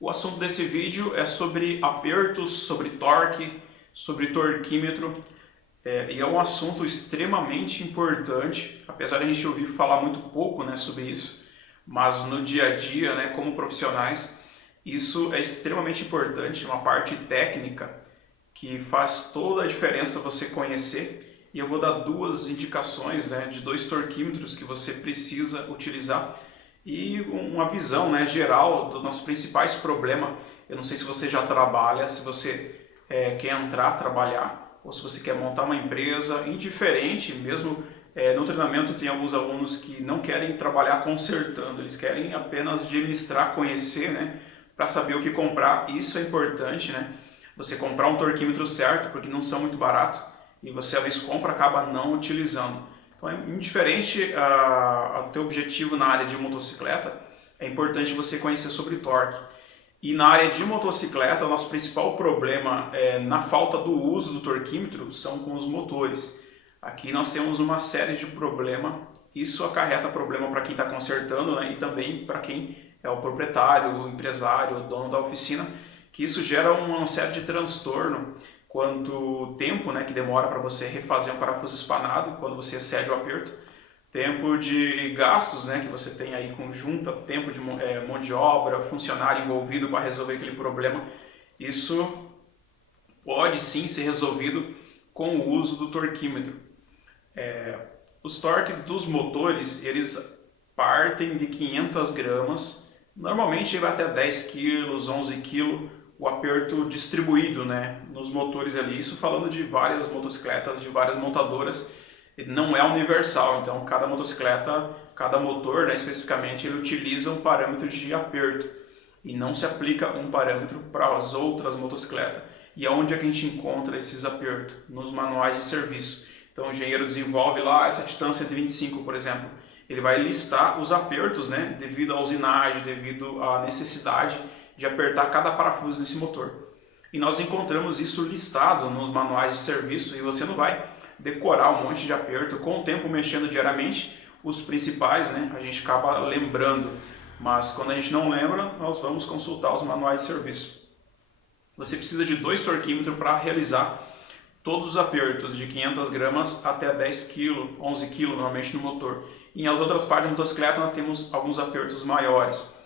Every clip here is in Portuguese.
O assunto desse vídeo é sobre apertos, sobre torque, sobre torquímetro, e é um assunto extremamente importante, apesar de a gente ouvir falar muito pouco, né, sobre isso, mas no dia a dia, né, como profissionais, isso é extremamente importante, uma parte técnica que faz toda a diferença você conhecer. E eu vou dar duas indicações, né, de dois torquímetros que você precisa utilizar e uma visão, né, geral dos nossos principais problemas. Eu não sei se você já trabalha, se você quer entrar, trabalhar, ou se você quer montar uma empresa, indiferente, mesmo no treinamento tem alguns alunos que não querem trabalhar consertando, eles querem apenas administrar, conhecer, né, para saber o que comprar. Isso é importante, né? Você comprar um torquímetro certo, porque não são muito baratos, e você às vezes compra e acaba não utilizando. Então, é indiferente ao teu objetivo na área de motocicleta, é importante você conhecer sobre torque. E na área de motocicleta, o nosso principal problema na falta do uso do torquímetro são com os motores. Aqui nós temos uma série de problemas, isso acarreta problema para quem está consertando, né, e também para quem é o proprietário, o empresário, o dono da oficina, que isso gera uma série de transtorno quanto tempo, né, que demora para você refazer um parafuso espanado quando você excede o aperto, tempo de gastos, né, que você tem aí conjunta, tempo de mão de obra, funcionário envolvido para resolver aquele problema. Isso pode sim ser resolvido com o uso do torquímetro. Os torques dos motores, eles partem de 500 gramas, normalmente vai até 10 quilos, 11 quilos, o aperto distribuído, né, nos motores ali. Isso falando de várias motocicletas, de várias montadoras, não é universal. Então cada motocicleta, cada motor, né, especificamente, ele utiliza um parâmetro de aperto e não se aplica um parâmetro para as outras motocicletas. E aonde é que a gente encontra esses apertos? Nos manuais de serviço. Então o engenheiro desenvolve lá essa Titan 125, por exemplo. Ele vai listar os apertos, né, devido à usinagem, devido à necessidade de apertar cada parafuso desse motor. E nós encontramos isso listado nos manuais de serviço, e você não vai decorar um monte de aperto. Com o tempo mexendo diariamente, os principais, né, a gente acaba lembrando, mas quando a gente não lembra, nós vamos consultar os manuais de serviço. Você precisa de dois torquímetros para realizar todos os apertos de 500 gramas até 10 kg, 11 kg normalmente no motor. Em outras partes da motocicleta nós temos alguns apertos maiores.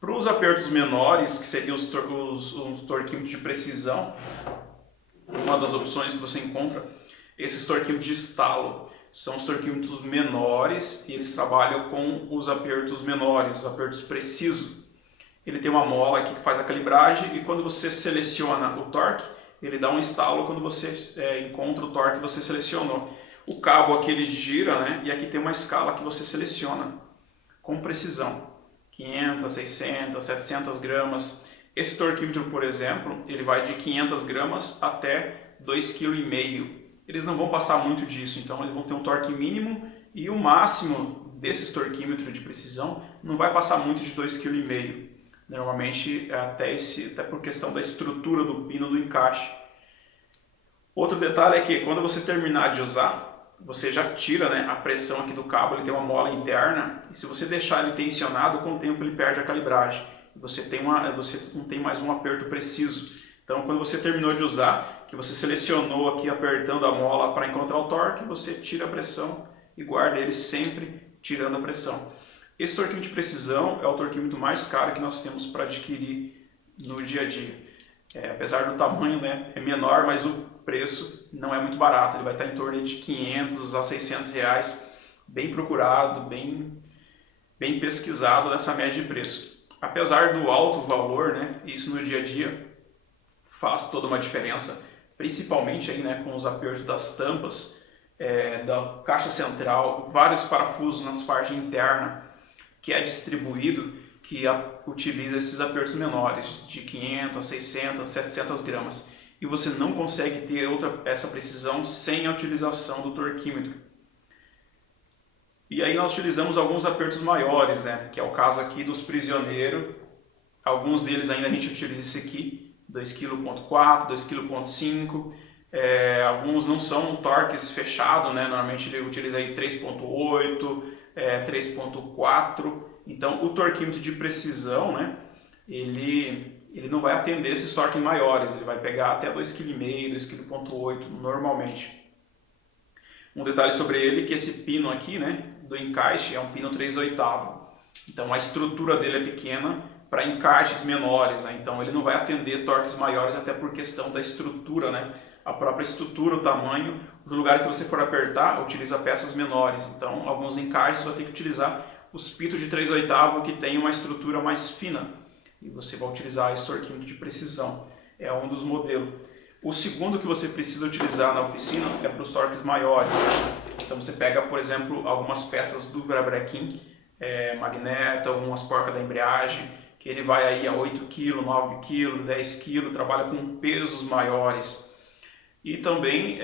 Para os apertos menores, que seriam os torquímetros de precisão, uma das opções que você encontra, esses torquímetros de estalo são os torquímetros menores e eles trabalham com os apertos menores, os apertos precisos. Ele tem uma mola aqui que faz a calibragem e quando você seleciona o torque, ele dá um estalo quando você encontra o torque que você selecionou. O cabo aqui ele gira, né? E aqui tem uma escala que você seleciona com precisão. 500, 600, 700 gramas. Esse torquímetro, por exemplo, ele vai de 500 gramas até 2,5 kg. Eles não vão passar muito disso, então eles vão ter um torque mínimo e o máximo desses torquímetros de precisão não vai passar muito de 2,5 kg. Normalmente até por questão da estrutura do pino do encaixe. Outro detalhe é que quando você terminar de usar, você já tira, né, a pressão aqui do cabo, ele tem uma mola interna, e se você deixar ele tensionado, com o tempo ele perde a calibragem. Você não tem mais um aperto preciso. Então quando você terminou de usar, que você selecionou aqui apertando a mola para encontrar o torque, você tira a pressão e guarda ele sempre tirando a pressão. Esse torquímetro de precisão é o torquímetro mais caro que nós temos para adquirir no dia a dia. Apesar do tamanho, né, é menor, mas o preço não é muito barato. Ele vai estar em torno de 500 a 600 reais, bem procurado, bem pesquisado nessa média de preço. Apesar do alto valor, né, isso no dia a dia faz toda uma diferença, principalmente aí, né, com os apertos das tampas, da caixa central, vários parafusos nas partes internas, que é distribuído, que utiliza esses apertos menores, de 500, 600, 700 gramas. E você não consegue ter essa precisão sem a utilização do torquímetro. E aí nós utilizamos alguns apertos maiores, né? Que é o caso aqui dos prisioneiros. Alguns deles ainda a gente utiliza esse aqui, 2,4 kg, 2,5 kg. Alguns não são torques fechados, né? Normalmente ele utiliza aí 3,8, 3,4. Então o torquímetro de precisão, né, ele não vai atender esses torques maiores, ele vai pegar até 2,5 kg, 2,8 kg normalmente. Um detalhe sobre ele é que esse pino aqui, né, do encaixe é um pino 3/8. Então a estrutura dele é pequena para encaixes menores, né? Então ele não vai atender torques maiores até por questão da estrutura, né? A própria estrutura, o tamanho, os lugares que você for apertar, utiliza peças menores. Então alguns encaixes você vai ter que utilizar os pitos de 3/8 que tem uma estrutura mais fina. E você vai utilizar esse torquímetro de precisão. É um dos modelos. O segundo que você precisa utilizar na oficina é para os torques maiores. Então você pega, por exemplo, algumas peças do virabrequim, magneto, algumas porcas da embreagem, que ele vai aí a 8 kg, 9 kg, 10 kg, trabalha com pesos maiores. E também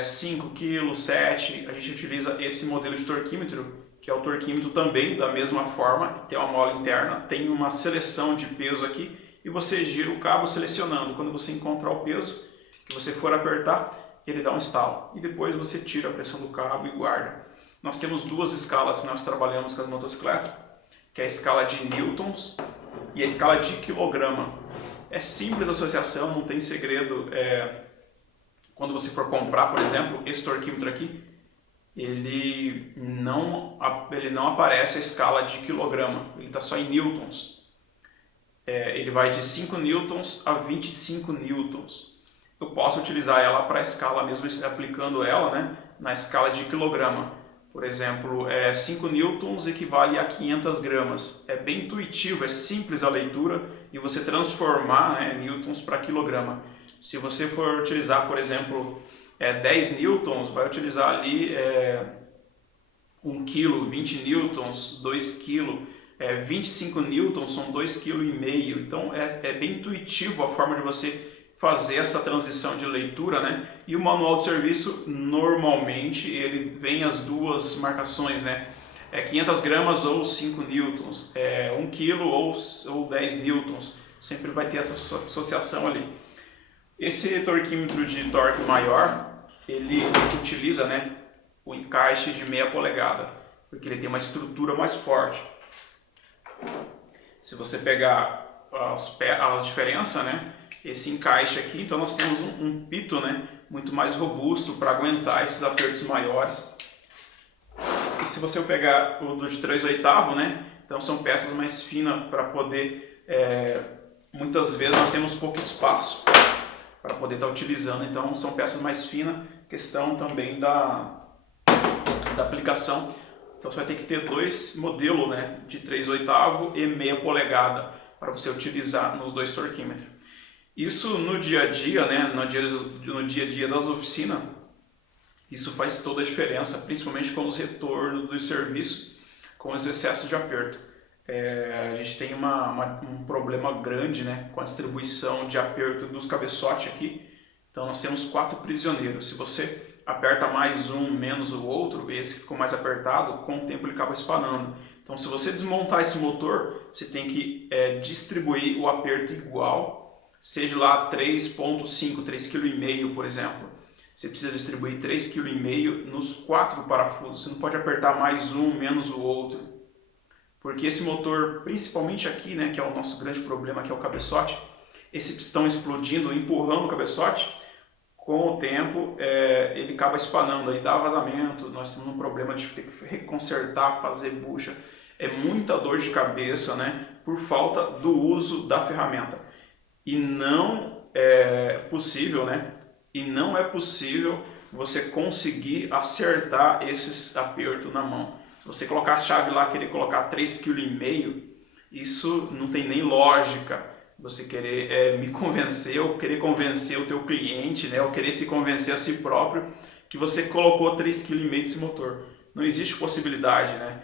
5 kg, 7, a gente utiliza esse modelo de torquímetro, que é o torquímetro também da mesma forma, tem uma mola interna, tem uma seleção de peso aqui, e você gira o cabo selecionando. Quando você encontrar o peso que você for apertar, ele dá um estalo. E depois você tira a pressão do cabo e guarda. Nós temos duas escalas que nós trabalhamos com as motocicletas, que é a escala de newtons e a escala de quilograma. É simples a associação, não tem segredo. Quando você for comprar, por exemplo, esse torquímetro aqui, ele não aparece a escala de quilograma, ele está só em newtons. Ele vai de 5 newtons a 25 newtons. Eu posso utilizar ela para a escala, mesmo aplicando ela, né, na escala de quilograma. Por exemplo, 5 newtons equivale a 500 gramas. É bem intuitivo, é simples a leitura e você transformar, né, newtons para quilograma. Se você for utilizar, por exemplo, 10 newtons, vai utilizar ali 1 kg, 20 newtons, 2 kg, 25 newtons são 2,5 kg. Então é bem intuitivo a forma de você fazer essa transição de leitura, né? E o manual de serviço, normalmente, ele vem as duas marcações, né? 500 gramas ou 5 newtons, 1 kg ou 10 newtons. Sempre vai ter essa associação ali. Esse torquímetro de torque maior, ele utiliza, né, o encaixe de meia polegada, porque ele tem uma estrutura mais forte. Se você pegar a diferença, né, esse encaixe aqui, então nós temos um pito, né, muito mais robusto para aguentar esses apertos maiores. E se você pegar o de 3/8, né, então são peças mais finas para poder, muitas vezes nós temos pouco espaço para poder estar utilizando, então são peças mais finas, questão também da aplicação. Então você vai ter que ter dois modelos, né, de 3/8 e meia polegada para você utilizar nos dois torquímetros. Isso no dia a dia, né, no dia a dia das oficinas, isso faz toda a diferença, principalmente com os retornos do serviço, com os excessos de aperto. A gente tem um problema grande, né, com a distribuição de aperto dos cabeçotes aqui. Então nós temos 4 prisioneiros. Se você aperta mais um, menos o outro, esse que ficou mais apertado, com o tempo ele acaba espanando. Então se você desmontar esse motor, você tem que distribuir o aperto igual, seja lá 3,5 kg, 3,5 kg, por exemplo. Você precisa distribuir 3,5 kg nos 4 parafusos. Você não pode apertar mais um, menos o outro. Porque esse motor, principalmente aqui, né, que é o nosso grande problema, que é o cabeçote, esse pistão explodindo, empurrando o cabeçote, com o tempo ele acaba espanando, aí dá vazamento, nós temos um problema de ter que reconsertar, fazer bucha. É muita dor de cabeça, né, por falta do uso da ferramenta. E não é possível, né, você conseguir acertar esses apertos na mão. Se você colocar a chave lá, querer colocar 3,5 kg, isso não tem nem lógica. Você querer me convencer, ou querer convencer o teu cliente, né, ou querer se convencer a si próprio que você colocou 3,5 kg desse motor. Não existe possibilidade, né?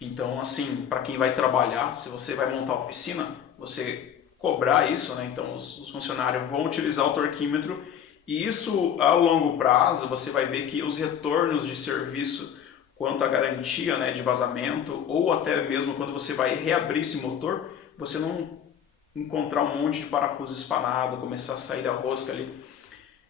Então, assim, para quem vai trabalhar, se você vai montar a oficina, você cobrar isso, né? Então os funcionários vão utilizar o torquímetro. E isso, a longo prazo, você vai ver que os retornos de serviço quanto à garantia, né, de vazamento, ou até mesmo quando você vai reabrir esse motor, você não encontrar um monte de parafuso espanado, começar a sair da rosca ali.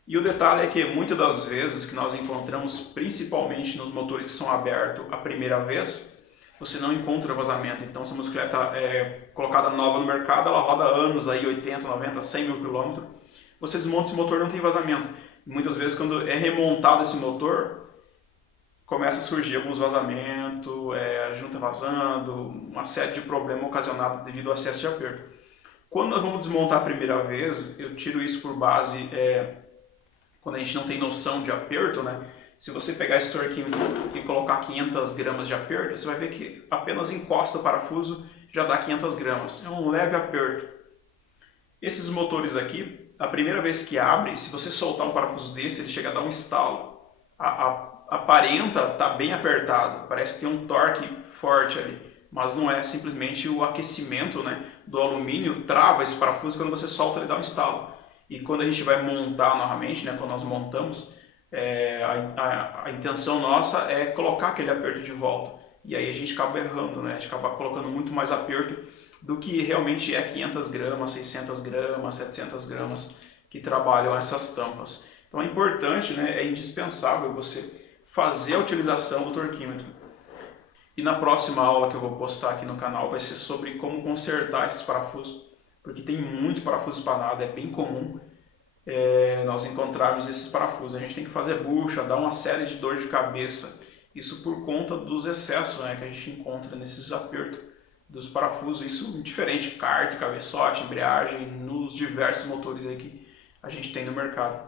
E o detalhe é que muitas das vezes que nós encontramos, principalmente nos motores que são abertos a primeira vez, você não encontra vazamento. Então, se a motocicleta é colocada nova no mercado, ela roda anos, aí 80, 90, 100 mil quilômetros, você desmonta esse motor, não tem vazamento. Muitas vezes, quando é remontado esse motor, começa a surgir alguns vazamentos, a junta vazando, uma série de problemas ocasionados devido ao excesso de aperto. Quando nós vamos desmontar a primeira vez, eu tiro isso por base, quando a gente não tem noção de aperto, né? Se você pegar esse torquímetro e colocar 500 gramas de aperto, você vai ver que apenas encosta o parafuso já dá 500 gramas. É um leve aperto. Esses motores aqui, a primeira vez que abre, se você soltar um parafuso desse, ele chega a dar um estalo. Aparenta estar bem apertado, parece ter um torque forte ali, mas não é, simplesmente o aquecimento, né, do alumínio trava esse parafuso, quando você solta ele dá um estalo. E quando a gente vai montar novamente, né, quando nós montamos, a intenção nossa é colocar aquele aperto de volta. E aí a gente acaba errando, né, a gente acaba colocando muito mais aperto do que realmente é 500 gramas, 600 gramas, 700 gramas que trabalham essas tampas. Então é importante, né, é indispensável você fazer a utilização do torquímetro. E na próxima aula que eu vou postar aqui no canal vai ser sobre como consertar esses parafusos, porque tem muito parafuso espanado, é bem comum nós encontrarmos esses parafusos. A gente tem que fazer bucha, dar uma série de dor de cabeça, isso por conta dos excessos, né, que a gente encontra nesses apertos dos parafusos, isso diferente de kart, cabeçote, embreagem, nos diversos motores aí que a gente tem no mercado.